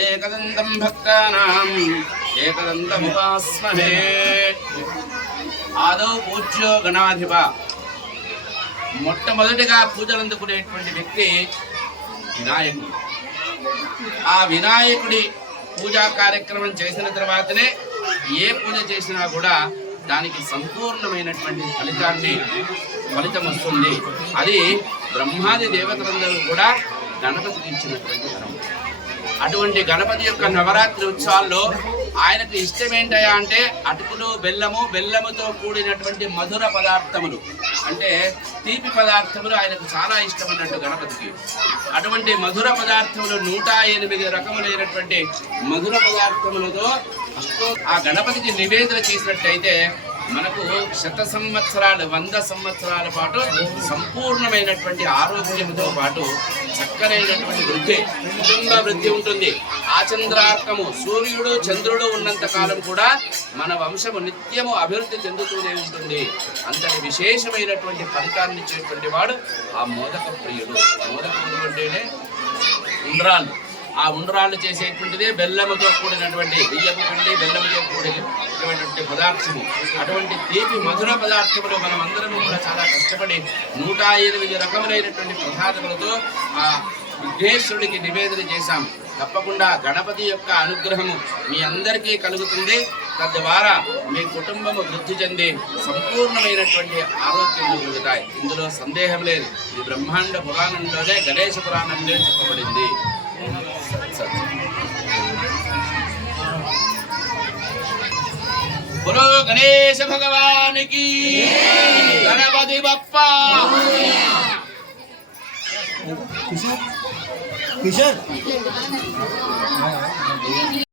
అనేకదంతం భక్తానాం ఏకదంతముపాస్మహే. ఆదౌ పూజ్యో గణాధిప. మొట్టమొదటిగా పూజలు అందుకునేటువంటి వ్యక్తి వినాయకుడు. ఆ వినాయకుడి పూజా కార్యక్రమం చేసిన తర్వాతనే ఏ పూజ చేసినా కూడా దానికి సంపూర్ణమైనటువంటి ఫలితం వస్తుంది. అది బ్రహ్మాది దేవతలందరూ కూడా గణపతికి ఇచ్చినటువంటి వరం. అటువంటి గణపతి యొక్క నవరాత్రి ఉత్సవాల్లో ఆయనకు ఇష్టం ఏంటయా అంటే అటుకులు బెల్లముతో కూడినటువంటి మధుర పదార్థములు, అంటే తీపి పదార్థములు ఆయనకు చాలా ఇష్టం అన్నట్టు గణపతికి. అటువంటి మధుర పదార్థములు 108 రకములైనటువంటి మధుర పదార్థములతో ఆ గణపతికి నివేదన చేసినట్టయితే మనకు 100 సంవత్సరాల పాటు సంపూర్ణమైనటువంటి ఆరోగ్యంతో పాటు చక్కనైనటువంటి వృద్ధి, కుటుంబ వృద్ధి ఉంటుంది. ఆచంద్రార్కము, సూర్యుడు చంద్రుడు ఉన్నంత కాలం కూడా మన వంశము నిత్యము అభివృద్ధి చెందుతూనే ఉంటుంది. అంతటి విశేషమైనటువంటి ఫలితాన్ని ఇచ్చేటువంటి వాడు ఆ మోదక ప్రియుడు. మోదకుడు అంటేనే ఉండ్రాళ్ళు. ఆ ఉండ్రాళ్ళు చేసేటువంటిదే బెల్లముతో కూడినటువంటి, బియ్యపు పిండి బెల్లముతో కూడినటువంటి పదార్థము. అటువంటి తీపి మధుర పదార్థములు మనం అందరం కూడా చాలా కష్టపడి 108 రకములైనటువంటి ప్రసాదములతో ఆ విఘ్నేశ్వరుడికి నివేదన చేశాం. తప్పకుండా గణపతి యొక్క అనుగ్రహము మీ అందరికీ కలుగుతుంది. తద్వారా మీ కుటుంబము వృద్ధి చెంది సంపూర్ణమైనటువంటి ఆరోగ్యం కలుగుతాయి. ఇందులో సందేహం లేదు. ఈ బ్రహ్మాండ పురాణంలోనే గణేశ పురాణంలో చెప్పబడింది. బోలో గణేశ భగవానికి, గణపతి బప్పా. కిషోర్